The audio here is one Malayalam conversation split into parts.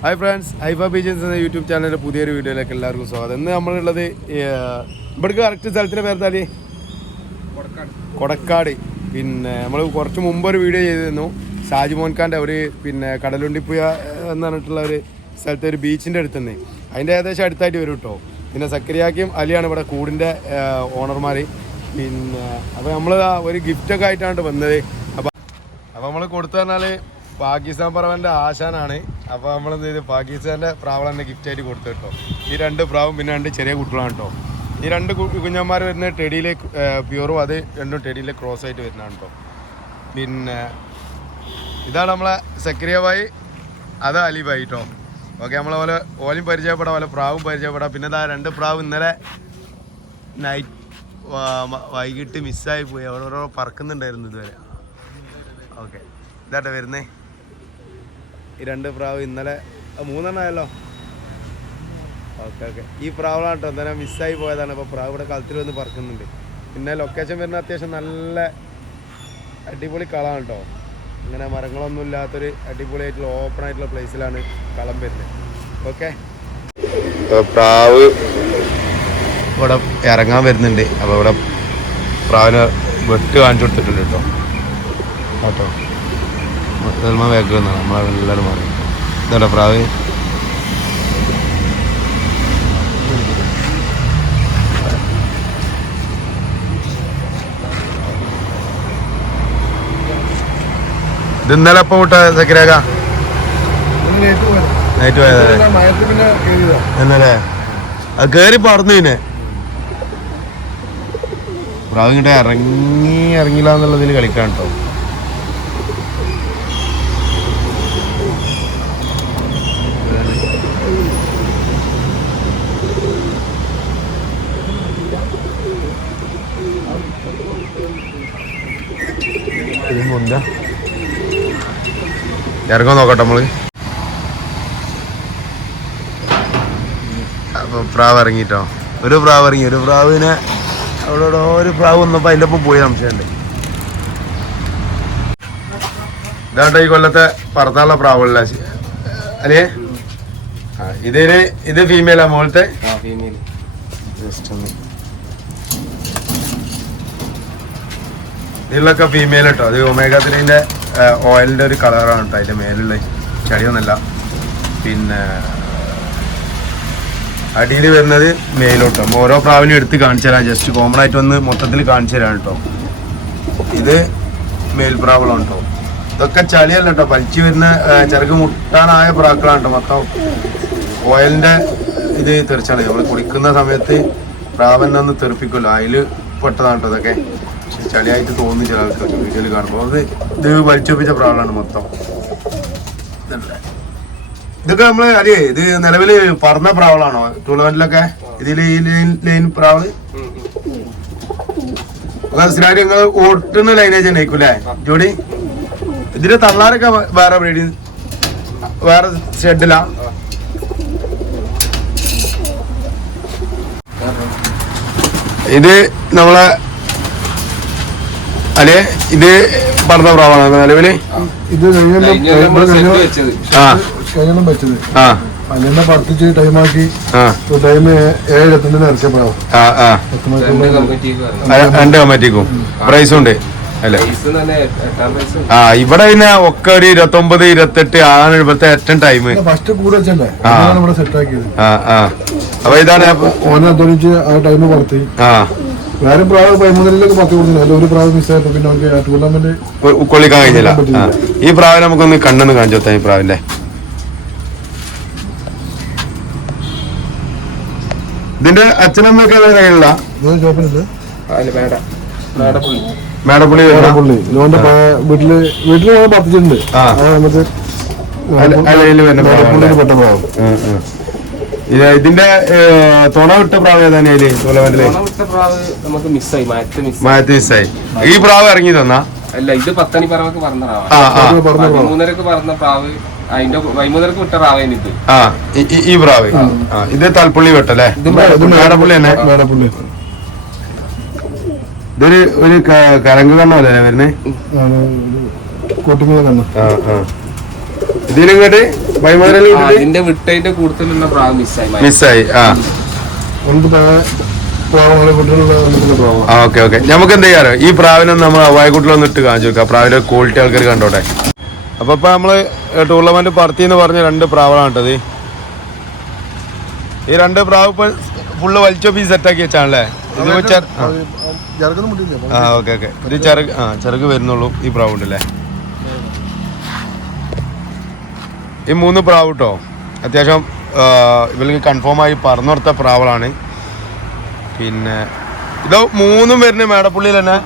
ഹായ് ഫ്രണ്ട്സ്, ഐഫ ബീജൻസ് എന്ന യൂട്യൂബ് ചാനലിൻ്റെ പുതിയൊരു വീഡിയോയിലേക്ക് എല്ലാവർക്കും സ്വാഗതം. ഇന്ന് നമ്മളുള്ളത് ഇവിടേക്ക് കറക്റ്റ് സ്ഥലത്തിൻ്റെ പേർത്താല് കൊടക്കാട്. പിന്നെ നമ്മൾ കുറച്ച് മുമ്പ് ഒരു വീഡിയോ ചെയ്തിരുന്നു ഷാജിമോൻ ഖാൻ്റെ ഒരു കടലുണ്ടിപ്പുഴ എന്ന് പറഞ്ഞിട്ടുള്ള ഒരു സ്ഥലത്തെ ഒരു ബീച്ചിൻ്റെ അടുത്ത് നിന്ന്. അതിൻ്റെ ഏകദേശം അടുത്തായിട്ട് വരും കേട്ടോ. പിന്നെ സക്കരിയാക്കിയും അലിയാണ് ഇവിടെ കൂടിൻ്റെ ഓണർമാർ. അപ്പോൾ നമ്മൾ ഒരു ഗിഫ്റ്റൊക്കെ ആയിട്ടാണ് വന്നത്. അപ്പോൾ നമ്മൾ കൊടുത്തു പറഞ്ഞാൽ പാകിസ്ഥാൻ പറവൻ്റെ ആശാനാണ്. അപ്പോൾ നമ്മൾ എന്ത് ചെയ്ത് പാകിസ്ഥാൻ്റെ പ്രാവൾ തന്നെ ഗിഫ്റ്റായിട്ട് കൊടുത്തു കേട്ടോ. ഈ 2 പ്രാവും പിന്നെ 2 ചെറിയ കുട്ടികളാണ് കേട്ടോ. ഈ 2 കുഞ്ഞന്മാർ വരുന്നത് ടെഡിയിലെ പ്യൂറും, അത് 2 ടെഡിയിലെ ക്രോസ് ആയിട്ട് വരുന്നതാണ് കേട്ടോ. പിന്നെ ഇതാണ് നമ്മളെ സക്രിയ ഭായി, അത് അലി ഭായി കേട്ടോ. ഓക്കെ, നമ്മളെ പോലെ ഓലും പരിചയപ്പെടാം, പോലെ പ്രാവും പരിചയപ്പെടാം. പിന്നെ ഇതാ 2 പ്രാവ് ഇന്നലെ വൈകിട്ട് മിസ്സായി പോയി. ഓരോരോ പറക്കുന്നുണ്ടായിരുന്നു ഇതുവരെ. ഓക്കെ, ഇതാട്ടെ വരുന്നേ ഈ 2 പ്രാവ്. ഇന്നലെ 3 ആയല്ലോ. ഓക്കെ, ഈ പ്രാവളാണ് കേട്ടോ. എന്തായാലും മിസ്സായി പോയതാണ്. അപ്പോൾ പ്രാവ് ഇവിടെ കളത്തിൽ വന്ന് പറക്കുന്നുണ്ട്. പിന്നെ ലൊക്കേഷൻ വരുന്ന അത്യാവശ്യം നല്ല അടിപൊളി കളമാണ് കേട്ടോ. ഇങ്ങനെ മരങ്ങളൊന്നും ഇല്ലാത്തൊരു അടിപൊളിയായിട്ടുള്ള ഓപ്പൺ ആയിട്ടുള്ള പ്ലേസിലാണ് കളം വരുന്നത്. ഓക്കെ, പ്രാവ് ഇവിടെ ഇറങ്ങാൻ വരുന്നുണ്ട്. അപ്പോൾ ഇവിടെ പ്രാവിനെ വെട്ട് കാണിച്ചു കൊടുത്തിട്ടുണ്ട് കേട്ടോ. കേട്ടോ വേക്ക് വന്നാണ് നമ്മളെല്ലാവരും മാറി. ഇതോ പ്രാവ് ഇത് ഇന്നലെ എപ്പോ വിട്ട സക്കരിയാക്ക? നൈറ്റ് പോയതല്ലേ എന്നല്ലേ? അത് കേറി പറന്നു. പിന്നെ പ്രാവ് ഇങ്ങോട്ട് ഇറങ്ങില്ല എന്നുള്ളതിൽ കളിക്കാൻ കേട്ടോ. ഇറങ്ങാൻ നോക്കട്ടെ നമ്മള്. അപ്പൊ പ്രാവ് ഇറങ്ങിട്ടോ. ഒരു പ്രാവ് ഇറങ്ങി. ഒരു പ്രാവിനെ അവിടെ ഒരു പ്രാവ് വന്നപ്പോ അതിൻ്റെ ഒപ്പം പോയി സംശയമുണ്ട്. ഇതാട്ടോ ഈ കൊല്ലത്തെ പറത്താനുള്ള പ്രാവുള്ള അല്ലേ? ഇത് ഫീമെയിലാ മോളത്തെ? ഇതിലൊക്കെ ഫീമെയിൽ കേട്ടോ. അത് ഒമേഗ-3 ഓയിലിൻ്റെ ഒരു കളറാണ് കേട്ടോ. അതിൻ്റെ മേലുള്ള ചെടിയൊന്നുമല്ല. പിന്നെ അടിയിൽ വരുന്നത് മെയിലോട്ടോ. ഓരോ പ്രാവിനും എടുത്ത് കാണിച്ചു തരാം. ജസ്റ്റ് കോമൺ ആയിട്ട് വന്ന് മൊത്തത്തിൽ കാണിച്ചു തരാം കേട്ടോ. ഇത് മെയിൽ പ്രാവളാണ് കേട്ടോ. ഇതൊക്കെ ചളിയല്ല കേട്ടോ, വലിച്ചു വരുന്ന ചെറുക്ക് മുട്ടാനായ പ്രാക്കളാണ് കേട്ടോ. മൊത്തം ഓയിലിൻ്റെ ഇത് തെറിച്ചാണ്. നമ്മൾ കുടിക്കുന്ന സമയത്ത് പ്രാവന്നെ ഒന്ന് തെറിപ്പിക്കുമല്ലോ, അതിൽ പെട്ടതാണ് കേട്ടോ. ഇതൊക്കെ ചളിയായിട്ട് തോന്നി ചില ആൾക്കാർക്ക് വീഡിയോയിൽ കാണുമ്പോൾ. ഇത് വലിച്ചൊപ്പിച്ച പ്രാവളാണ് മൊത്തം. ഇതൊക്കെ നമ്മള് അറിയേ, ഇത് നിലവിൽ പറന്ന പ്രാവളാണോ ടൂർണമെന്റിലൊക്കെ? ഇതിൽ ഈ ലൈൻ പ്രാവള് സ്ഥിരമായിട്ട് നിങ്ങൾ ഓട്ടുന്ന ലൈനേജ് തന്നെ ആയിരിക്കും അല്ലേ ജോഡി? ഇതിന്റെ തള്ളാരൊക്കെ വേറെ ബ്രീഡിങ്, വേറെ ഷെഡിലാ? ഇത് നമ്മളെ അല്ലേ? ഇത് പറഞ്ഞ പ്രാവാണ് നിലവില്. ഇത് അല്ലെന്നെ പറത്തിച്ച് ടൈമാക്കി. ടൈം 7:20 ഇറച്ചപ്പോഴാവും. 2 കമ്മിറ്റിക്കും പ്രൈസും ഉണ്ട് അല്ലേ? ഇവിടെ പിന്നെ ഒക്കെ ഒരു 29, 28 ആണ് ഇവിടുത്തെ ഏറ്റവും ടൈം. ഫസ്റ്റ് കൂടെ വെച്ചല്ലേ ഇവിടെ സെറ്റ് ആക്കിയത്. അപ്പൊ ഇതാണ് ഓനെ അധ്വാനിച്ച് ആ ടൈം പറത്തി. വേറെ പ്രാവ് 13 10 കൊടുക്കുന്നില്ല. ഒരു പ്രാവ് മിസ്സായപ്പോ പിന്നെ നമുക്ക് ടൂർണമെന്റ് കൊള്ളിക്കാൻ കഴിഞ്ഞില്ല. ഈ പ്രാവിനെ നമുക്കൊന്ന് കണ്ണെന്ന് കാണിച്ചു കൊടുത്താൽ. ഈ പ്രാവിന്റെ ഇതിന്റെ അച്ഛനമ്മയൊക്കെ കയ്യിലുള്ള മേടപ്പുള്ളി ലോന്റെ വീട്ടില് പറത്തിച്ചിട്ടുണ്ട്. പെട്ട പ്രാവ്. ഇതിന്റെ തുണ വിട്ട പ്രാവ് ഏതായാലും ടൂർണമെന്റില് മാറ്റി മിസ്സായി. ഈ പ്രാവ് ഇറങ്ങി തന്നാ അല്ല, ഇത് 10 പറവൊക്കെ പറഞ്ഞ പ്രാവ്. 13 പറഞ്ഞ പ്രാവ് അതിന്റെ 13 വിട്ട പ്രാവേന് ഇത്. ഈ പ്രാവ് ഇത് തൽപ്പുള്ളി വെട്ടല്ലേ? മേടപ്പുള്ളി തന്നെ. മേടപ്പുള്ളി ഇതൊരു കരങ്ക് കണ്ണല്ലേ വരുന്നേ? കൂട്ടുന്ന കണ്ണ്. ഇതിലിങ്ങോട്ട് ഇതിന്റെ വിട്ടതിന്റെ കൂടുതലുള്ള പ്രാവ് മിസ്സായി. ഓക്കെ ഓക്കെ, നമുക്ക് എന്ത് ചെയ്യാറോ ഈ പ്രാവിനൊന്നും നമ്മൾ അവായക്കുട്ടിലൊന്നും ഇട്ട് കാണിച്ചു കൊടുക്കാം. പ്രാവിന്റെ ക്വാളിറ്റി ആൾക്കാർ കണ്ടോട്ടെ. അപ്പൊ ഇപ്പൊ നമ്മള് ടൂർണമെന്റ് പറത്തിന്ന് പറഞ്ഞ 2 പ്രാവുകളാണ് കേട്ടത്. ഈ 2 പ്രാവ് ഇപ്പൊ ഫുള്ള് വലിച്ചൊപ്പി സെറ്റാക്കി വെച്ചാണല്ലേ. ഇത് ഓക്കെ ഓക്കെ, ഇത് ചെറുക്ക് വരുന്നുള്ളൂ ഈ പ്രാവ് ഉണ്ടല്ലേ. ഈ 3 പ്രാവ് കേട്ടോ അത്യാവശ്യം ഇവർക്ക് കൺഫേം ആയി പറന്നെടുത്ത പ്രാവുകളാണ്. പിന്നെ ഇത് 3 വരുന്ന മേടപ്പുള്ളിയിൽ തന്നെ.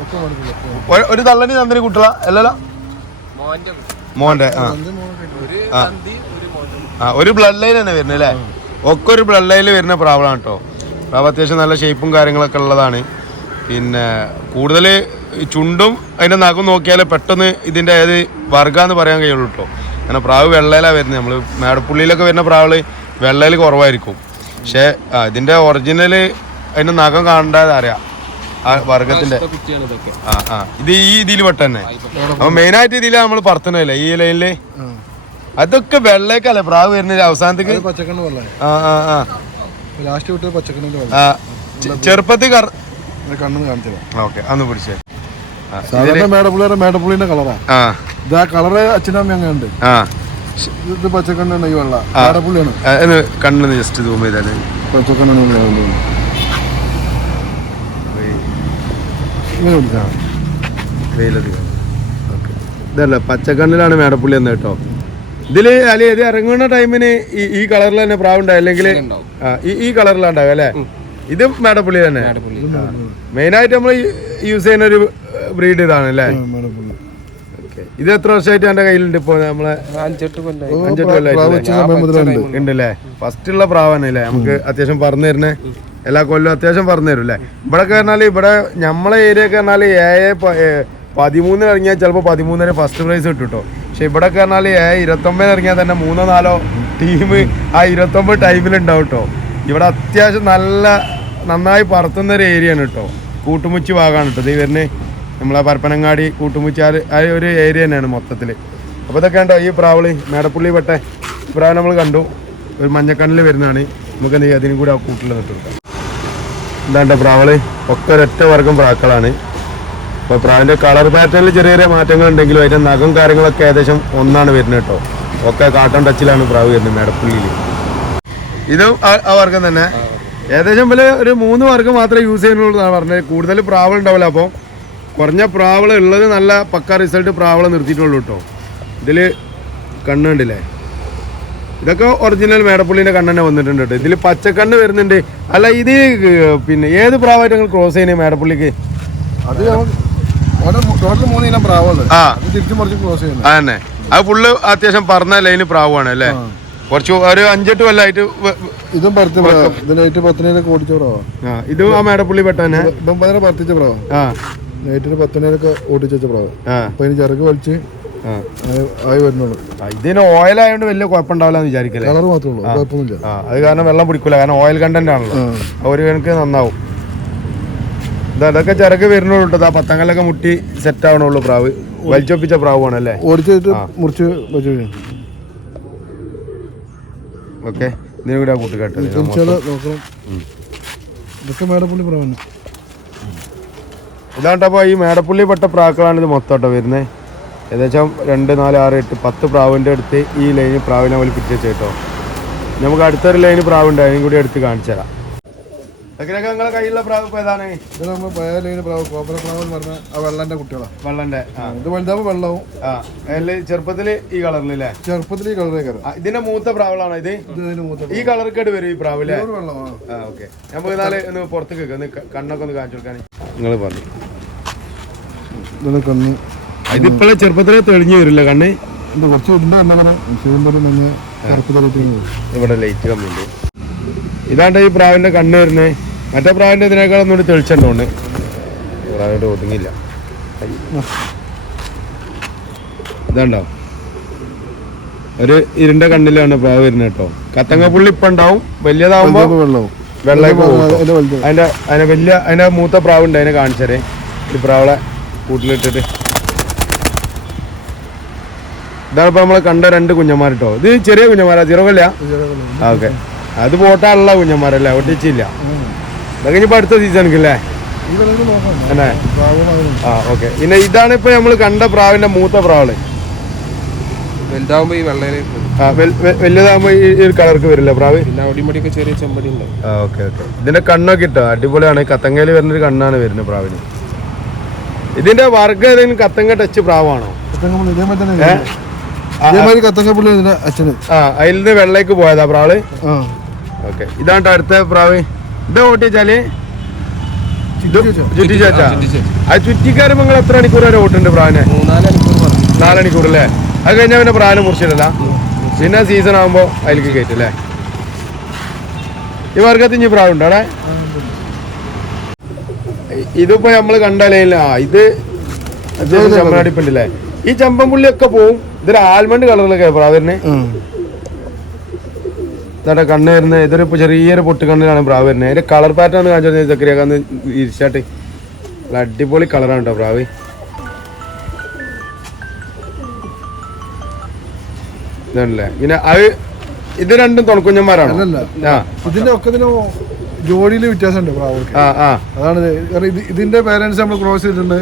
ഒരു തള്ളനി തന്തിന് കുട്ടികള അല്ലല്ലോ, മോന്റെ ഒരു ബ്ലഡ് ലൈൻ തന്നെ വരുന്നത് അല്ലേ. ഒക്കെ ഒരു ബ്ലഡ് ലൈനിൽ വരുന്ന പ്രാവളാണ് കേട്ടോ. പ്രാവ് അത്യാവശ്യം നല്ല ഷേപ്പും കാര്യങ്ങളൊക്കെ ഉള്ളതാണ്. പിന്നെ കൂടുതൽ ചുണ്ടും അതിൻ്റെ നഖം നോക്കിയാൽ പെട്ടെന്ന് ഇതിൻ്റെ ഏത് വർഗ്ഗമെന്ന് പറയാൻ കഴിയുള്ളൂ കേട്ടോ. കാരണം പ്രാവ് വെള്ളയിലാണ് വരുന്നത്. നമ്മൾ മേടപ്പുള്ളിയിലൊക്കെ വരുന്ന പ്രാവുകൾ വെള്ളയിൽ കുറവായിരിക്കും. പക്ഷേ ഇതിൻ്റെ ഒറിജിനൽ അതിൻ്റെ നഖം കാണേണ്ടത് അറിയാം ആ വർഗത്തിൻ്റെ. ഇത് ഈ ഇതിൽ പെട്ട തന്നെ. അപ്പോൾ മെയിനായിട്ട് ഇതിൽ നമ്മൾ പറത്തണല്ലേ ഈ ലൈനിൽ. അതൊക്കെ വെള്ളേക്കല്ലേ പ്രാവ് വരുന്നത് അവസാനത്തേക്ക്. ചെറുപ്പത്തിൽ ഓക്കെ അന്ന് പിടിച്ചേ. മേടപ്പുള്ളിന്റെ കളറാ. ഇത് ആ കളറ് അച്ഛനമ്മ അങ്ങനെ ഉണ്ട്. ഇത് പച്ചക്കണ്ണാണ് ഈ വെള്ള മേടപ്പുള്ളിയാണ്. കണ്ണെന്ന് ജസ്റ്റ് സൂം ചെയ്താല് പച്ചക്കണ്ണാണ്. ഇതല്ല പച്ചക്കണ്ണിലാണ് മേടപ്പുള്ളി എന്ന് കേട്ടോ. ഇതില് അല്ലെ ഇത് ഇറങ്ങുന്ന ടൈമിന് ഈ കളറിൽ തന്നെ പ്രാവുണ്ടാവും, അല്ലെങ്കിൽ ഈ കളറിലുണ്ടാവും അല്ലെ. ഇത് മേടപ്പുള്ളി തന്നെ. മെയിനായിട്ട് നമ്മൾ യൂസ് ചെയ്യുന്ന ഒരു ബ്രീഡ് ഇതാണ് അല്ലേ. ഇത് എത്ര വർഷമായിട്ട് എന്റെ കയ്യിലുണ്ട് ഇപ്പൊ? നമ്മളെ 5-8 കൊല്ലമായിട്ട് ഉണ്ടല്ലേ. ഫസ്റ്റ് ഉള്ള പ്രാവന്നല്ലേ നമുക്ക് അത്യാവശ്യം പറഞ്ഞു തരുന്നേ. എല്ലാ കൊല്ലം അത്യാവശ്യം പറഞ്ഞു തരും അല്ലേ. ഇവിടെ പറഞ്ഞാൽ ഇവിടെ നമ്മളെ ഏരിയ ഒക്കെ പറഞ്ഞാൽ 13 ഇറങ്ങിയാൽ ചിലപ്പോൾ 13 ഫസ്റ്റ് പ്രൈസ് കിട്ടും കേട്ടോ. പക്ഷെ ഇവിടെ പറഞ്ഞാൽ 29 ഇറങ്ങിയാൽ തന്നെ 3-4 ടീം ആ 29 ടൈമിലുണ്ടാവും കേട്ടോ. ഇവിടെ അത്യാവശ്യം നന്നായി പറത്തുന്ന ഒരു ഏരിയയാണ് കേട്ടോ. കൂട്ടുമുച്ചി ഭാഗമാണ് കേട്ടോ ഇത് വരുന്നത്. നമ്മളെ പരപ്പനങ്ങാടി കൂട്ടുമുച്ചി ആ ഒരു ഏരിയ തന്നെയാണ് മൊത്തത്തിൽ. അപ്പോൾ ഇതൊക്കെ ഉണ്ടോ ഈ പ്രാവള് മേടപ്പുള്ളി പെട്ടെ പ്രാവ് നമ്മൾ കണ്ടു. ഒരു മഞ്ഞക്കണ്ണിൽ വരുന്നതാണ്. നമുക്ക് എന്ത് ചെയ്യാം അതിനും കൂടി ആ കൂട്ടിൽ നിട്ട് കൊടുക്കാം. എന്താണ്ടോ പ്രാവള് ഒക്കെ ഒരൊറ്റ വർഗം പ്രാക്കളാണ്. അപ്പോൾ പ്രാവിൻ്റെ കളർ പാറ്റേണിൽ ചെറിയ ചെറിയ മാറ്റങ്ങൾ ഉണ്ടെങ്കിലും അതിൻ്റെ നഖം കാര്യങ്ങളൊക്കെ ഏകദേശം ഒന്നാണ് വരുന്നത് കേട്ടോ. ഒക്കെ കാട്ടൺ ടച്ചിലാണ് പ്രാവ് വരുന്നത് മേടപ്പുള്ളിയിൽ. ഇതും ആ വർഗം തന്നെ. ഏകദേശം പോലെ ഒരു 3 വർഗം മാത്രമേ യൂസ് ചെയ്യുന്നുള്ളൂ എന്നാണ് പറഞ്ഞത്. കൂടുതൽ പ്രാവൾ ഉണ്ടാവില്ല. അപ്പോൾ കുറഞ്ഞ പ്രാവൾ ഉള്ളത് നല്ല പക്ക റിസൾട്ട് പ്രാവൾ നിർത്തിയിട്ടുള്ളൂ കേട്ടോ. ഇതിൽ കണ്ണുണ്ടല്ലേ, ഇതൊക്കെ ഒറിജിനൽ മേടപ്പുള്ളിൻ്റെ കണ്ണ് വന്നിട്ടുണ്ട് കേട്ടോ. ഇതിൽ പച്ചക്കണ്ണ് വരുന്നുണ്ട്. അല്ല ഇത് പിന്നെ ഏത് പ്രാവായിട്ട് നിങ്ങൾ ക്രോസ് ചെയ്യുന്നത് മേടപ്പുള്ളിക്ക്? അത് ടോട്ടൽ 3 ഇനം പ്രാവുണ്ട്. അതന്നെ അത് ഫുള്ള് അത്യാവശ്യം പറഞ്ഞ ലൈന് പ്രാവാണ് അല്ലേ. കുറച്ച് ഒരു 5-8 കൊല്ലമായിട്ട് ഇതും ഇതിനായിട്ട് 10 ഓടിച്ച പ്രാവാ. ഇതും ആ മേടപ്പുള്ളി പെട്ടെന്നെ പറത്തിച്ച പ്രാവാ. നൈറ്റിന് 10 ഓടിച്ച പ്രാവാ. അപ്പൊ അതിന് ചെറുക്ക് വലിച്ച് ആയി വരുന്നുള്ളൂ. ഇതിന് ഓയിൽ ആയതുകൊണ്ട് വലിയ കുഴപ്പമുണ്ടാവില്ല എന്ന് വിചാരിക്കല്ലേ. കളർ മാത്രമേ ഉള്ളൂ, കുഴപ്പമൊന്നുമില്ല. അത് കാരണം വെള്ളം പിടിക്കൂല, കാരണം ഓയിൽ കണ്ടന്റ് ആണല്ലോ. ഒരു കണക്ക് നന്നാവും. ഇതൊക്കെ ചിറക്ക് വരുന്നുള്ളൂ കേട്ടോ. ആ 10 കല്ലൊക്കെ മുട്ടി സെറ്റ് ആവണുള്ളൂ. പ്രാവ് വലിച്ചൊപ്പിച്ച പ്രാവാണ് അല്ലേ. ഓടിച്ചിട്ട് മുറിച്ച് വെച്ചു. ഓക്കെ, ഇതിനും കൂടി ആ കൂട്ടുകാട്ട് നോക്കണം. ഇതൊക്കെ മേടപ്പുള്ളി പ്രാവാണ്. ഇതാണ്ടപ്പോൾ ഈ മേടപ്പുള്ളി പെട്ട പ്രാക്കളാണ് ഇത് മൊത്തം കേട്ടോ വരുന്നത്. ഏകദേശം 2, 4, 6, 8, 10 പ്രാവിൻ്റെ അടുത്ത് ഈ ലൈന് പ്രാവിനെ പോലെ പിടിച്ച് വെച്ച് കേട്ടോ. നമുക്ക് അടുത്തൊരു ലൈന് പ്രാവുണ്ട്, അതിനും കൂടി എടുത്ത് കാണിച്ചു തരാം. എങ്ങനെയൊക്കെ നിങ്ങളെ കയ്യിലുള്ള പ്രാവ് ഇപ്പോൾ ഏതാണ്? ഇത് നമ്മൾ പഴയ ലൈന് പ്രാവ്, കോപ്പറ പ്രാവ് എന്ന് പറഞ്ഞാൽ ആ വെള്ളൻ്റെ കുട്ടികളാണ്. വെള്ളൻ്റെ ഇത് വലുതാവും വെള്ളവും. അതിൽ ചെറുപ്പത്തിൽ ഈ കളറിലല്ലേ? ചെറുപ്പത്തിൽ ഈ കളറേ. ഇതിന്റെ മൂത്ത പ്രാവളാണ് ഇത്. ഈ കളർ കേട് വരും ഈ പ്രാവിലെ. ഓക്കെ, നമുക്ക് നാളെ ഒന്ന് പുറത്തേക്ക് വെക്കാം. ഒന്ന് കണ്ണൊക്കെ ഒന്ന് കാണിച്ചു കൊടുക്കാൻ നിങ്ങൾ പറഞ്ഞു. കണ്ണ് ഇതിപ്പോഴേ ചെറുപ്പത്തിലെ തെളിഞ്ഞു വരില്ല കണ്ണ്. കുറച്ച് ഇവിടെ ലൈറ്റ് കമ്മിയുണ്ട്. ഇതാണ്ട് ഈ പ്രാവിന്റെ കണ്ണ് വരുന്നത്. മറ്റേ പ്രാവിന്റെ ഇതിനേക്കാൾ ഒന്നുകൂടി തെളിച്ചുണ്ടോണ്ട് പ്രാവിന്റെ ഒതുങ്ങില്ല. ഇതാണ്ടോ ഒരു ഇരുണ്ട കണ്ണിലാണ് പ്രാവ് വരുന്നത് കേട്ടോ. കത്തങ്ങപ്പുള്ളി ഇപ്പൊ ഉണ്ടാവും, വലിയതാവുമ്പോ വെള്ളമൊക്കെ പോകും. അതിന്റെ മൂത്ത പ്രാവുണ്ട്, അതിനെ കാണിച്ചേ. ഈ പ്രാവളെ കൂട്ടിലിട്ടിട്ട് ഇതാണ് ഇപ്പൊ നമ്മളെ കണ്ട 2 കുഞ്ഞന്മാർ കേട്ടോ. ഇത് ചെറിയ കുഞ്ഞന്മാരാ, ചിറകല്ല. ഓക്കെ, അത് പോട്ടാനുള്ള കുഞ്ഞന്മാരല്ലേ, ഒട്ടിച്ചില്ല. ഇതൊക്കെ ഇനിയിപ്പോ അടുത്ത സീസണിക്കല്ലേ? ആ ഓക്കെ. പിന്നെ ഇതാണ് ഇപ്പൊ നമ്മള് കണ്ട പ്രാവിന്റെ മൂത്ത പ്രാവള്. വലുതാവുമ്പോ ഈ വെള്ളയില് വലുതാകുമ്പോ ഈ കളർക്ക് വരില്ല പ്രാവ്. പിന്നെ അടിമടിയൊക്കെ ചെറിയ ചെമ്പടി ഉണ്ടാവും. Okay okay. ഇതിന്റെ കണ്ണൊക്കെ ഇട്ടോ അടിപൊളിയാണ്. കത്തങ്ങയിൽ വരുന്നൊരു കണ്ണാണ് വരുന്നത് പ്രാവിന്. ഇതിന്റെ വർഗ്ഗം ഏതെങ്കിലും കത്തങ്ങ ടച്ച് പ്രാവാണോ? അതിൽ നിന്ന് വെള്ളയ്ക്ക് പോയതാ പ്രാവ്. ഓക്കെ, ഇതാണ് അടുത്ത പ്രാവ്. ഇത് ഓട്ടിച്ചാല് ചുറ്റി ചേച്ചാ. അത് ചുറ്റിക്കാരും നിങ്ങൾ എത്ര മണിക്കൂർ വരെ ഓട്ടുണ്ട് പ്രാവിനെ? 4 മണിക്കൂർ അല്ലേ? അത് കഴിഞ്ഞാൽ പിന്നെ പ്രാവിനെ മുറിച്ചിടല. പിന്നെ സീസൺ ആകുമ്പോ അതിലേക്ക് കയറ്റല്ലേ? ഈ വർഗത്തിൽ ഇനി പ്രാവുണ്ടോ അവിടെ? ഇതിപ്പോ നമ്മള് കണ്ടാലേ ഇത് ചെമ്മനാടിപ്പുണ്ടല്ലേ? ഈ ചെമ്പൻപുള്ളിയൊക്കെ പോവും. ഇതൊരു ആൽമണ്ട് കളറിലൊക്കെ പ്രാവിനെ ഇതാ കണ്ണ് വരുന്നത്. ഇതൊരു ചെറിയൊരു പൊട്ട് കണ്ണിലാണ് പ്രാവ് വരുന്നത്. അതിന്റെ കളർ പാറ്റേൺ കാണിച്ചു ചക്രിയാക്കാന്ന് ഇരിച്ചാട്ട്. അടിപൊളി കളറാണ് കേട്ടോ പ്രാവ്. ഇതല്ലേ പിന്നെ അത് ഇത് രണ്ടും തുണക്കുഞ്ഞന്മാരാണോ? ഇതിന്റെ ഒക്കെ ജോഡിയില് വ്യത്യാസമുണ്ട് പ്രാവുകൾക്ക്. അതാണ് ഇതിന്റെ പേരൻസ് നമ്മൾ ക്രോസ് ചെയ്തിട്ടുണ്ട്.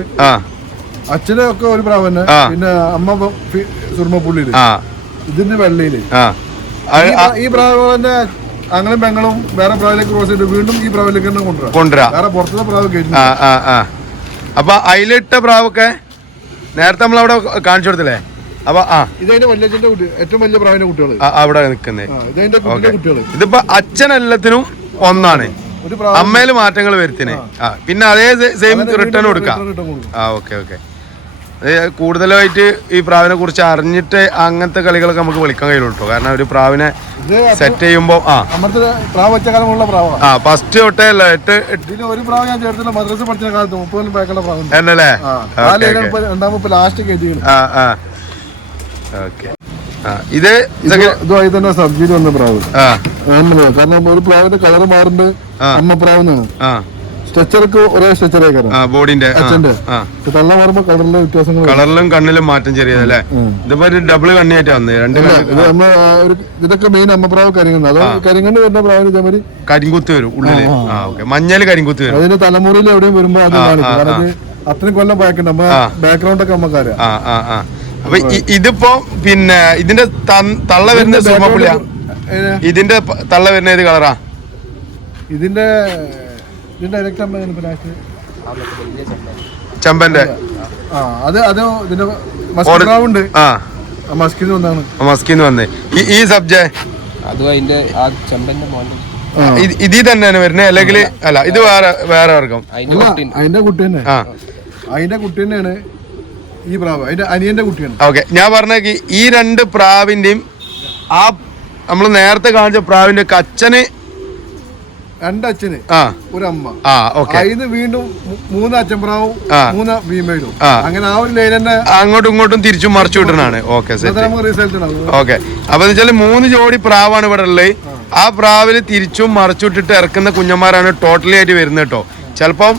അച്ഛനെ ഒക്കെ ഒരു പ്രാവ് തന്നെ, പിന്നെ അമ്മ സുർമ്മപ്പുള്ളിയില്, ഇതിന്റെ വെള്ളയില്. ഈ പ്രാവ് തന്നെ അങ്ങനെ പെങ്ങളും വേറെ പ്രാവിലേക്ക് ക്രോസ് ചെയ്തിട്ട് വീണ്ടും ഈ പ്രാവിലേക്ക് തന്നെ കൊണ്ടുവരാം. വേറെ പുറത്തുള്ള പ്രാവ് കയറ്റി. അപ്പൊ അതിലിട്ട പ്രാവൊക്കെ നേരത്തെ നമ്മളവിടെ കാണിച്ചു കൊടുത്തില്ലേ? അപ്പൊ ഇതിന്റെ വല്യച്ഛന്റെ കുട്ടി, ഏറ്റവും വലിയ പ്രാവിന്റെ കുട്ടികള് അവിടെ നിൽക്കുന്നേ. ഇതിന്റെ കുട്ടികള്. ഇതിപ്പോ അച്ഛൻ എല്ലാത്തിനും ഒന്നാണ്, അമ്മയില് മാറ്റങ്ങൾ വരുത്തിനെ. പിന്നെ അതേ സെയിം റിട്ടേൺ കൊടുക്കാം. Okay okay. കൂടുതലായിട്ട് ഈ പ്രാവിനെ കുറിച്ച് അറിഞ്ഞിട്ട് അങ്ങനത്തെ കളികളൊക്കെ നമുക്ക് വിളിക്കാൻ കഴിയുള്ളൂ കേട്ടോ. കാരണം ഒരു പ്രാവിനെ സെറ്റ് ചെയ്യുമ്പോ ഫസ്റ്റ് തൊട്ടേ ഒരു പ്രാവ് ഞാൻ ചേർത്തില്ല. മദ്രസ പഠിച്ച കാലത്ത് 30 ബാക്കുള്ള പ്രാവ് എന്നല്ലേ? ഇത് ഇതുമായി തന്നെ സബ്ജിയിൽ വന്ന പ്രാവ്. കാരണം ഒരു പ്രാവിന്റെ കളർ മാറുന്നുണ്ട്. അമ്മ പ്രാവെന്നാണ്. സ്ട്രക്ചർക്ക് ഒരേ സ്ട്രക്ചറേക്കാരം ബോഡിന്റെ. തള്ള മാറുമ്പോ കളറിലെ വ്യത്യാസങ്ങൾ, കളറിലും കണ്ണിലും മാറ്റം ചെറിയതല്ലേ? ഇതിപ്പോ ഒരു ഡബിൾ കണ്ണിയായിട്ട് വന്നത്. ഇതൊക്കെ മെയിൻ അമ്മപ്രാവ് കരിങ്ങണ്ട്. അത് കരിങ്ങണ്ട് വരുന്ന പ്രാവിന് ഇതേമാതിരി കരിങ്കുത്ത് വരും ഉള്ളില്. മഞ്ഞല് കരിങ്കുത്ത് വരും. അതിന്റെ തലമുറയിൽ എവിടെയും വരുമ്പോ അത് കാണിക്കും. അത്രയും കൊല്ലം ബാക്കുണ്ട്. നമ്മ ബാക്ക്ഗ്രൗണ്ട് ഒക്കെ നമുക്കറിയാം. അപ്പൊ ഇതിപ്പോ പിന്നെ ഇതിന്റെ തള്ള വരുന്ന സുമപ്പുള്ളിയാ. ഇതിന്റെ തള്ള വരുന്ന ഏത് കളറാ? ഇതിന്റെ ചെമ്പന്റെ മസ്കിന്ന് വന്നേ. ഈ സബ്ജെ ഇതിൽ തന്നെയാണ് വരുന്നത് അല്ലെങ്കിൽ അല്ല? ഇത് വേറെ വർഗം. അതിന്റെ കുട്ടി തന്നെ. അതിന്റെ കുട്ടി തന്നെയാണ് ഈ പ്രാവ്. അതിന്റെ അനിയന്റെ കുട്ടിയാണ്. ഓക്കെ, ഞാൻ പറഞ്ഞ ഈ 2 പ്രാവിന്റെയും ആ നമ്മൾ നേരത്തെ കാണിച്ച പ്രാവിന്റെ അച്ഛന് 2 അച്ഛന് ഒരു അമ്മ. അതിന് വീണ്ടും 3 അച്ഛൻപ്രാവും 3 ഭീമയിലും. അങ്ങനെ ആ ഒരു ലൈൻ തന്നെ അങ്ങോട്ടും ഇങ്ങോട്ടും തിരിച്ചും മറിച്ചു വിടണാണ്. Okay okay. അപ്പൊ വെച്ചാല് 3 ജോഡി പ്രാവാണ് ഇവിടെ ഉള്ളത്. ആ പ്രാവില് തിരിച്ചും മറിച്ചുവിട്ടിട്ട് ഇറക്കുന്ന കുഞ്ഞന്മാരാണ് ടോട്ടലി ആയിട്ട് വരുന്നത് കേട്ടോ. ചിലപ്പം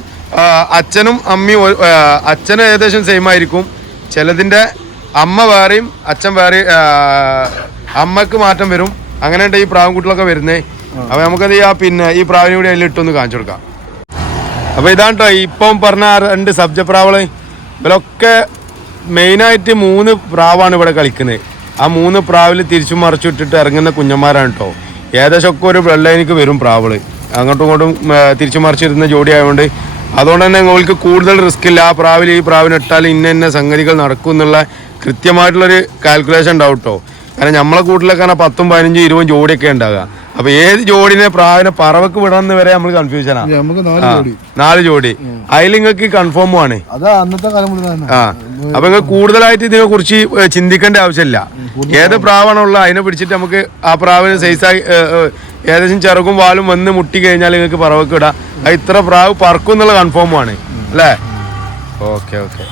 അച്ഛനും അമ്മയും അച്ഛനും ഏകദേശം സെയിം ആയിരിക്കും. ചിലതിന്റെ അമ്മ വേറെയും അച്ഛൻ വേറെ, അമ്മക്ക് മാറ്റം വരും. അങ്ങനെയുണ്ട് ഈ പ്രാവും കുട്ടികളൊക്കെ വരുന്നേ. അപ്പൊ നമുക്കത് പിന്നെ ഈ പ്രാവിനെ കൂടി അതിലിട്ടൊന്ന് കാണിച്ചു കൊടുക്കാം. അപ്പൊ ഇതാണ് കേട്ടോ ഇപ്പം പറഞ്ഞ 2 സബ്ജ പ്രാവുകള്. ഇവരൊക്കെ മെയിനായിട്ട് 3 പ്രാവാണ് ഇവിടെ കളിക്കുന്നത്. ആ 3 പ്രാവിൽ തിരിച്ചും മറിച്ചിട്ടിട്ട് ഇറങ്ങുന്ന കുഞ്ഞന്മാരാണ് കേട്ടോ. ഏകദേശം ഒക്കെ ഒരു വെള്ളയിലേക്ക് വരും പ്രാവുകള്. അങ്ങോട്ടും ഇങ്ങോട്ടും തിരിച്ചു മറിച്ചിരുന്ന ജോഡി ആയതുകൊണ്ട് അതുകൊണ്ട് തന്നെ നിങ്ങൾക്ക് കൂടുതൽ റിസ്ക് ഇല്ല. ആ പ്രാവിൽ ഈ പ്രാവിന് ഇട്ടാൽ ഇന്ന സംഗതികൾ നടക്കും എന്നുള്ള കൃത്യമായിട്ടുള്ളൊരു കാൽക്കുലേഷൻ ഉണ്ടാവും കേട്ടോ. കാരണം നമ്മളെ കൂട്ടിലൊക്കെ 10, 15, 20 ജോഡിയൊക്കെ ഉണ്ടാകുക. അപ്പൊ ഏത് ജോഡിനെ പ്രാവിനെ പറവക്ക് വിടണമെന്ന് വരെ നമ്മൾ കൺഫ്യൂഷനാ. 4 ജോഡി അതിൽ നിങ്ങൾക്ക് കൺഫേം ആണ്. അപ്പൊ നിങ്ങൾ കൂടുതലായിട്ട് ഇതിനെ കുറിച്ച് ചിന്തിക്കേണ്ട ആവശ്യമില്ല. ഏത് പ്രാവാണുള്ള അതിനെ പിടിച്ചിട്ട് നമുക്ക് ആ പ്രാവിന് സൈസായി ഏകദേശം ചിറകും വാലും വന്ന് മുട്ടി കഴിഞ്ഞാൽ നിങ്ങൾക്ക് പറവക്ക് ഇടാം. അത് ഇത്ര പ്രാവ് പറക്കും എന്നുള്ള കൺഫേം ആണ് അല്ലേ? Okay okay.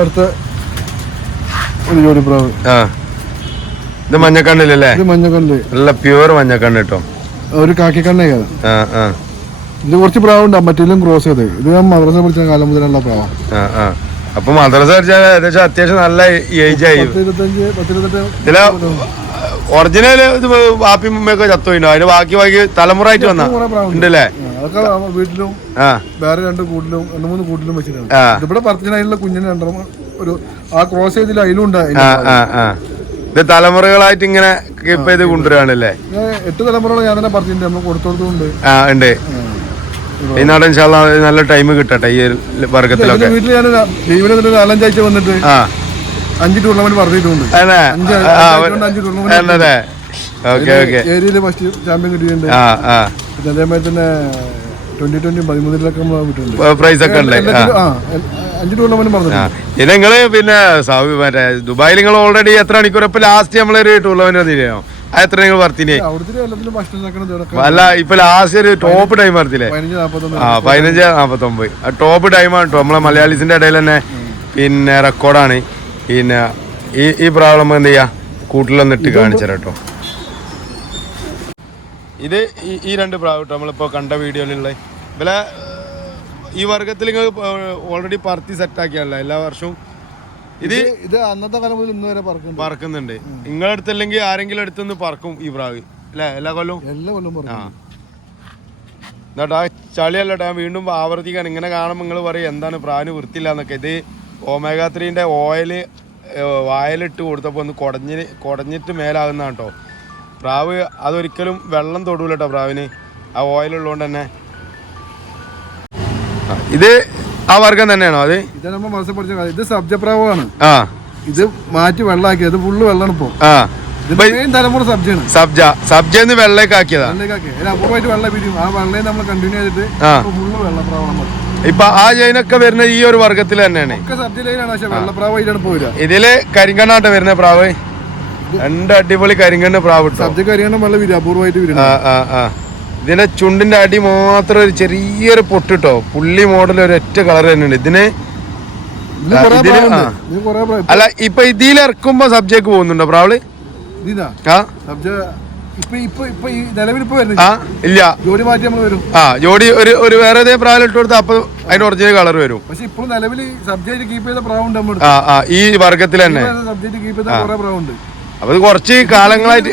അടുത്ത ഒരു ജോഡി പ്രാവ്. ഇത് മഞ്ഞക്കണ്ണിലല്ലേ? മഞ്ഞക്കണ്ണ്, നല്ല പ്യൂർ മഞ്ഞക്കണ്ണ് കേട്ടോ. ഒരു കാക്കിക്കണ്ണേ. ഇത് കുറച്ച് പ്രാവുണ്ട് മറ്റേലും ക്രോസ് ചെയ്ത്. ഇത് ഞാൻ മദ്രസ പഠിച്ച കാലം മുതലുള്ള പ്രാവാണ്. അപ്പൊ മദ്രസ പഠിച്ചാൽ ഏകദേശം അത്യാവശ്യം നല്ല ഏജ് ആയി. 10-28 ഇതിലെ ഒറിജിനൽ ഇത് വാപ്പി ഉമ്മയൊക്കെ ചത്തുപോയിണ്ടോ? അതിന് ബാക്കി തലമുറ ആയിട്ട് വന്നാ ഉണ്ടല്ലേ? അതൊക്കെ വീട്ടിലും വേറെ 2 കൂട്ടിലും 2-3 കൂട്ടിലും വെച്ചിട്ടുണ്ട്. ഇവിടെ പറത്തിനുള്ള കുഞ്ഞിന് 2 ഒരു ആ ക്രോസ് ചെയ്തിൽ അതിലും ഉണ്ടായി. ഇത് തലമുറകളായിട്ട് ഇങ്ങനെ കീപ്പ് ചെയ്ത് കൊണ്ടുവരാണല്ലേ? 8 തലമുറകൾ ഞാൻ തന്നെ പറഞ്ഞിട്ടുണ്ട്. നമ്മൾ കൊടുത്തോണ്ട് ഉണ്ട്. ഈ നാട് നല്ല ടൈം കിട്ടട്ടെ ഈ വർഗത്തിലൊക്കെ. വീട്ടിൽ ഞാൻ ലീവിന് 4-5 ആഴ്ച വന്നിട്ട് 5 ടൂർണമെന്റ് പറഞ്ഞിട്ടുണ്ട്. 5 ടൂർണമെന്റ് ഏരിയയില് ഫസ്റ്റ് ചാമ്പ്യൻ കിട്ടിയിട്ടുണ്ട്. പിന്നെ അതേമാതിരി തന്നെ 2020 13-ലൊക്കെ നമ്മൾ വിട്ടിട്ടുണ്ട്. പ്രൈസ് ഒക്കെ ഉണ്ട്. 5 ടൂർണമെന്റ് പറഞ്ഞിട്ടുണ്ട്. നിങ്ങള് പിന്നെ മറ്റേ ദുബായിൽ നിങ്ങൾ ഓൾറെഡി എത്ര മണിക്കൂർ ഇപ്പൊ ലാസ്റ്റ് നമ്മളൊരു ടൂർണമെന്റ് വന്നില്ലയോ? എത്ര നിങ്ങൾ വർത്തിനെ? അല്ല ഇപ്പൊ ലാസ്റ്റ് ഒരു ടോപ്പ് ടൈം വർത്തില്ലേ? 15:49 ടോപ്പ് ടൈമാണ് കേട്ടോ. നമ്മളെ മലയാളീസിന്റെ ഇടയിൽ തന്നെ പിന്നെ റെക്കോർഡാണ്. പിന്നെ ഈ പ്രോബ്ലം എന്ത് ചെയ്യാ കൂട്ടിലൊന്നിട്ട് കാണിച്ചാൽ കേട്ടോ. ഇത് ഈ 2 പ്രാവ് കേട്ടോ നമ്മളിപ്പോ കണ്ട വീഡിയോയിലുള്ള ഇവലെ ഈ വർഗത്തിൽ നിങ്ങൾ ഓൾറെഡി പറത്തി സെറ്റാക്കിയാണല്ലോ എല്ലാ വർഷവും. ഇത് അന്നത്തെ കാലം മുതൽ ഇന്ന് വരെ പറക്കുന്നുണ്ട്. നിങ്ങളുടെ അടുത്തല്ലെങ്കിൽ ആരെങ്കിലും അടുത്തുനിന്ന് പറക്കും ഈ പ്രാവ് അല്ലെ? എല്ലാ കൊല്ലവും എന്നിട്ട് ആ ചളിയല്ല ഞാൻ വീണ്ടും ആവർത്തിക്കാൻ. ഇങ്ങനെ കാണുമ്പോൾ നിങ്ങൾ പറയും എന്താണ് പ്രാവിന് വൃത്തിയില്ല എന്നൊക്കെ. ഇത് ഒമേഗ 3ന്റെ ഓയില് വായലിട്ട് കൊടുത്തപ്പോൾ ഒന്ന് കുടഞ്ഞിട്ട് മേലാകുന്നതാണ് കേട്ടോ. പ്രാവ് അതൊരിക്കലും വെള്ളം തൊടൂല കേട്ടോ പ്രാവിന്, ആ ഓയിലുള്ളതുകൊണ്ട് തന്നെ. ഇത് ആ വർഗം തന്നെയാണോ? അത് ഇത് സബ്ജപ്രാവാണ്. ഇത് മാറ്റി വെള്ളാക്കി. അത് ഫുള്ള് വെള്ളമാണ് ഇപ്പൊ. തലമുറ സബ്ജയാണ്. സബ്ജന്ന് വെള്ളേക്ക് ആക്കിയതാ. അപൂർവമായിട്ട് വെള്ളം പിരിയും. ആ വെള്ളം നമ്മൾ കണ്ടിന്യൂ ചെയ്തിട്ട് ഫുള്ള് വെള്ളപ്രാവാണ്. ഇപ്പൊ ആ ജൈനൊക്കെ വരുന്ന ഈ ഒരു വർഗത്തിൽ തന്നെയാണ്. സബ്ജ ലൈനാണ്, പക്ഷെ വെള്ളപ്രാവായിട്ടാണ് പോരുക. ഇതില് കരിങ്കണ്ണാട്ട വരുന്ന പ്രാവ്. 2 അടിപൊളി കരിങ്കണ്ണ് പ്രാവ്. സബ്ജ കരിങ്കണ്ണം വെള്ളം വരും, അപൂർവമായിട്ട് വരും. ഇതിന്റെ ചുണ്ടിന്റെ അടി മാത്രം ഒരു ചെറിയൊരു പൊട്ടിട്ടോ. പുള്ളി മോഡൽ ഒരു ഒറ്റ കളർ തന്നെയുണ്ട് ഇതിന്. അല്ല ഇപ്പൊ ഇതിൽ ഇറക്കുമ്പോ സബ്ജക്ക് പോകുന്നുണ്ടോ പ്രാവള്? ഇല്ല, ജോഡി മാറ്റി നമ്മൾ വരും. ജോഡി ഒരു വേറെ പ്രാവൽ ഇട്ട് കൊടുത്താൽ അപ്പൊ അതിന്റെ ഒറിജിനൽ കളർ വരും. പക്ഷെ ഇപ്പോൾ നിലവിൽ സബ്ജക്ട് കീപ്പ് ചെയ്ത പ്രാവുണ്ട് ഈ വർഗത്തിൽ തന്നെ. സബ്ജക്ട് കീപ്പ് ചെയ്ത കുറെ പ്രാവുണ്ട്. അപ്പൊ ഇത് കുറച്ച് കാലങ്ങളായിട്ട്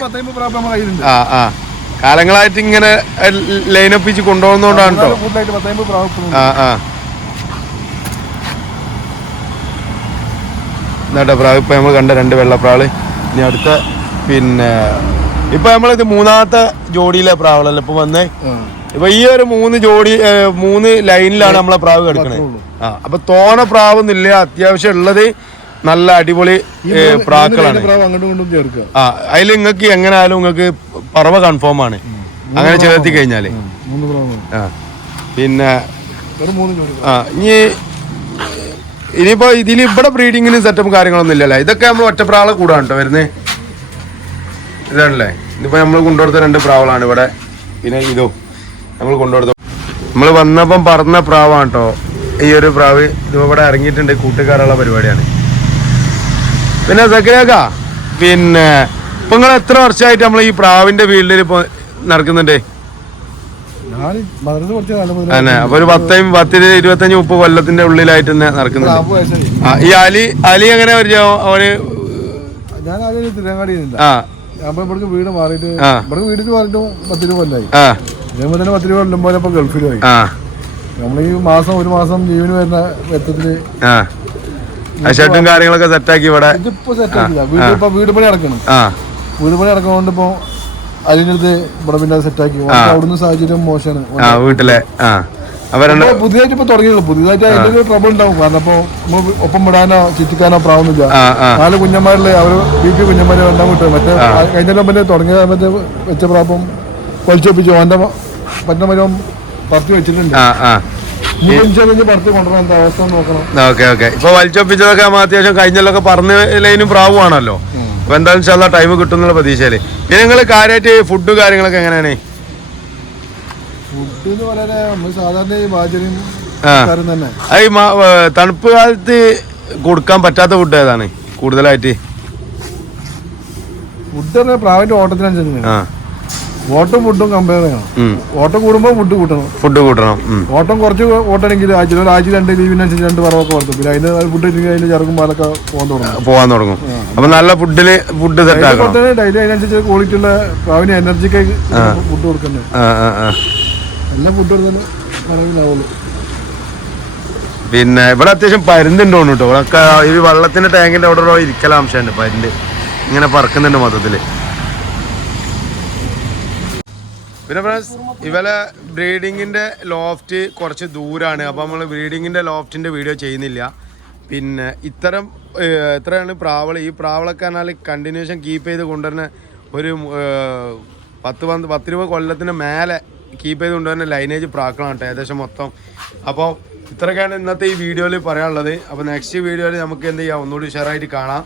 കാലങ്ങളായിട്ട് ഇങ്ങനെ ലൈനപ്പിച്ച് കൊണ്ടുപോകുന്നോണ്ടാണ് കേട്ടോ. എന്നിട്ട് പ്രാവ് ഇപ്പൊ നമ്മൾ കണ്ട 2 വെള്ളപ്രാവള്. ഇനി അടുത്ത പിന്നെ ഇപ്പൊ നമ്മളിത് 3ാമത്തെ ജോഡിയിലെ പ്രാവളല്ലേ ഇപ്പൊ വന്നേ. ഇപ്പൊ ഈ ഒരു 3 ലൈനിലാണ് നമ്മളെ പ്രാവ് കിടക്കണേ. അപ്പൊ തോന പ്രാവൊന്നുമില്ല, അത്യാവശ്യം ഉള്ളത് നല്ല അടിപൊളി പ്രാക്കളാണ്. അതിൽ നിങ്ങൾക്ക് എങ്ങനെ ആയാലും നിങ്ങൾക്ക് പറവ കൺഫേം ആണ് അങ്ങനെ ചേർത്തി കഴിഞ്ഞാല്. പിന്നെ ഇനിയിപ്പോ ഇതിൽ ഇവിടെ ബ്രീഡിങ്ങിനും സെറ്റപ്പും കാര്യങ്ങളൊന്നും ഇല്ലല്ലേ? ഇതൊക്കെ നമ്മൾ ഒറ്റപ്രാവളെ കൂടാണ് കേട്ടോ വരുന്നത്. ഇതാണല്ലേ ഇതിപ്പോ നമ്മൾ കൊണ്ടുകൊടുത്ത 2 പ്രാവളാണ് ഇവിടെ. പിന്നെ ഇതും നമ്മൾ കൊണ്ടുകൊടുത്ത നമ്മൾ വന്നപ്പം പറന്ന പ്രാവാണ് കേട്ടോ ഈ ഒരു പ്രാവ്. ഇത് ഇവിടെ ഇറങ്ങിയിട്ടുണ്ട്, കൂട്ടുകാരുള്ള പരിപാടിയാണ്. പിന്നെ സക്കറിയാക്ക, പിന്നെ ഇപ്പൊ നിങ്ങൾ എത്ര വർഷമായിട്ട് നമ്മൾ ഈ പ്രാവിന്റെ ഫീൽഡിൽ ഇപ്പൊ നടക്കുന്നുണ്ട്? അപ്പൊ ഒരു 10-25-30 കൊല്ലത്തിന്റെ ഉള്ളിലായിട്ട് തന്നെ നടക്കുന്നുണ്ട്. ഈ അലി എങ്ങനെ അവര് വീട് മാറിയിട്ട് വീട്ടിൽ മാറിയിട്ട് 10 കൊല്ലായി. അതേപോലെ തന്നെ 10 കൊല്ലം പോലെ ഇപ്പൊ ഗൾഫിലുമായി. നമ്മൾ ഈ ഒരു മാസം ലീവിന് വരുന്ന വ്യക്തത്തില് ഷെഡും കാര്യങ്ങളൊക്കെ സെറ്റാക്കി ഇവിടെ ഇതിപ്പോ സെറ്റാക്കില്ല. വീട് പണി നടക്കണം. വീട് പണി നടക്കുന്നതുകൊണ്ട് ഇപ്പൊ അതിൻ്റെ അടുത്ത് ഇവിടെ പിന്നെ സെറ്റാക്കി. അവിടുന്ന് സാഹചര്യം മോശമാണ് വീട്ടിലെ. പുതിയതായിട്ട് ഇപ്പൊ തുടങ്ങിയുള്ളൂ. പുതിയതായിട്ട് അതിന്റെ ട്രബിൾ ഉണ്ടാവും. കാരണം ഇപ്പൊ നമ്മൾ ഒപ്പം വിടാനോ ചുറ്റിക്കാനോ പ്രാവുന്നില്ല. 4 കുഞ്ഞന്മാരില് അവര് BP കുഞ്ഞന്മാരെ വേണ്ടാൻ വിട്ടു. മറ്റേ കഴിഞ്ഞ കൊല്ലം തുടങ്ങിയ സമയത്ത് വെച്ച പ്രാപ്പം വലിച്ചൊപ്പിച്ചു. അവന്റെ പറ്റമരം പറത്തി വെച്ചിട്ടുണ്ട്. ഇപ്പൊ വലിച്ചൊപ്പിച്ചതൊക്കെ അത്യാവശ്യം കഴിഞ്ഞൊക്കെ പറഞ്ഞ ലൈനും പ്രാവുമാണല്ലോ. അപ്പൊ എന്തായാലും ടൈം കിട്ടുന്നുള്ള പ്രതീക്ഷയില്. പിന്നെ നിങ്ങൾ കാര്യമായിട്ട് ഫുഡ് കാര്യങ്ങളൊക്കെ എങ്ങനെയാണ്? ഫുഡ് വളരെ സാധാരണ തണുപ്പ് കാലത്ത് കൊടുക്കാൻ പറ്റാത്ത ഫുഡ് ഏതാണ് കൂടുതലായിട്ട്? ഫുഡ് പ്രാവിന്റെ ഓട്ടത്തിനനുസരിച്ച് ഓട്ടം ഫുഡും കമ്പയർ ചെയ്യണം. ഓട്ടം കൂടുമ്പോൾ ഫുഡ് കൂട്ടണം. ഓട്ടം കുറച്ച് ഓട്ടണമെങ്കിൽ ആഴ്ച 2 ലീവിനനുസരിച്ച് 2 പറവൊക്കെ വളർത്തും. പിന്നെ അതിന് ഫുഡ് ഇല്ലെങ്കിൽ അതിന് ചെറുക്കും പാലൊക്കെ പോകാൻ തുടങ്ങും. അപ്പൊ നല്ല ഫുഡ് ഡെയിലി അതിനനുസരിച്ച് ക്വാളിറ്റി ഉള്ള പ്രാവിന് എനർജിക്ക് ഫുഡ് കൊടുക്കണ്ടേ. എല്ലാ ഫുഡ് കൊടുത്താലും. പിന്നെ ഇവിടെ അത്യാവശ്യം പരുന്നുണ്ടോ കേട്ടോ. ഇവിടെ ഈ വെള്ളത്തിന്റെ ടാങ്കിന്റെ അവിടെ ഇരിക്കലാംശമുണ്ട്. പരുന്ത് ഇങ്ങനെ പറക്കുന്നുണ്ട് മൊത്തത്തില്. പിന്നെ ഫ്രണ്ട്സ് ഇവരെ ബ്രീഡിങ്ങിൻ്റെ ലോഫ്റ്റ് കുറച്ച് ദൂരമാണ്. അപ്പോൾ നമ്മൾ ബ്രീഡിങ്ങിൻ്റെ ലോഫ്റ്റിൻ്റെ വീഡിയോ ചെയ്യുന്നില്ല. പിന്നെ എത്രയാണ് പ്രാവൾ. ഈ പ്രാവളൊക്കെ പറഞ്ഞാൽ കണ്ടിന്യൂഷൻ കീപ്പ് ചെയ്ത് കൊണ്ടുവരുന്ന ഒരു 10-20 കൊല്ലത്തിന് മേലെ കീപ്പ് ചെയ്ത് കൊണ്ടുവരുന്ന ലൈനേജ് പ്രാക്കളാണ് കേട്ടോ ഏകദേശം മൊത്തം. അപ്പോൾ ഇത്രയൊക്കെയാണ് ഇന്നത്തെ ഈ വീഡിയോയിൽ പറയാനുള്ളത്. അപ്പോൾ നെക്സ്റ്റ് വീഡിയോയിൽ നമുക്ക് എന്ത് ചെയ്യാം, ഒന്നുകൂടി ഉഷാറായിട്ട് കാണാം.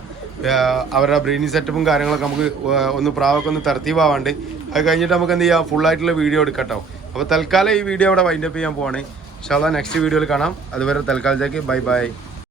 അവരുടെ ബ്രീഡിങ് സെറ്റപ്പും കാര്യങ്ങളൊക്കെ നമുക്ക് പ്രാവൊക്കെ ഒന്ന് തർത്തീവാണ്ട് അത് കഴിഞ്ഞിട്ട് നമുക്ക് എന്ത് ചെയ്യാം, ഫുള്ളായിട്ടുള്ള വീഡിയോ എടുക്കാം കേട്ടോ. അപ്പോൾ തൽക്കാലം ഈ വീഡിയോ ഇവിടെ വൈൻഡപ്പ് ചെയ്യാൻ പോവാണ്. ഇൻഷാ അല്ലാഹ് നെക്സ്റ്റ് വീഡിയോയിൽ കാണാം. അതുവരെ തൽക്കാലത്തേക്ക് ബൈ ബൈ.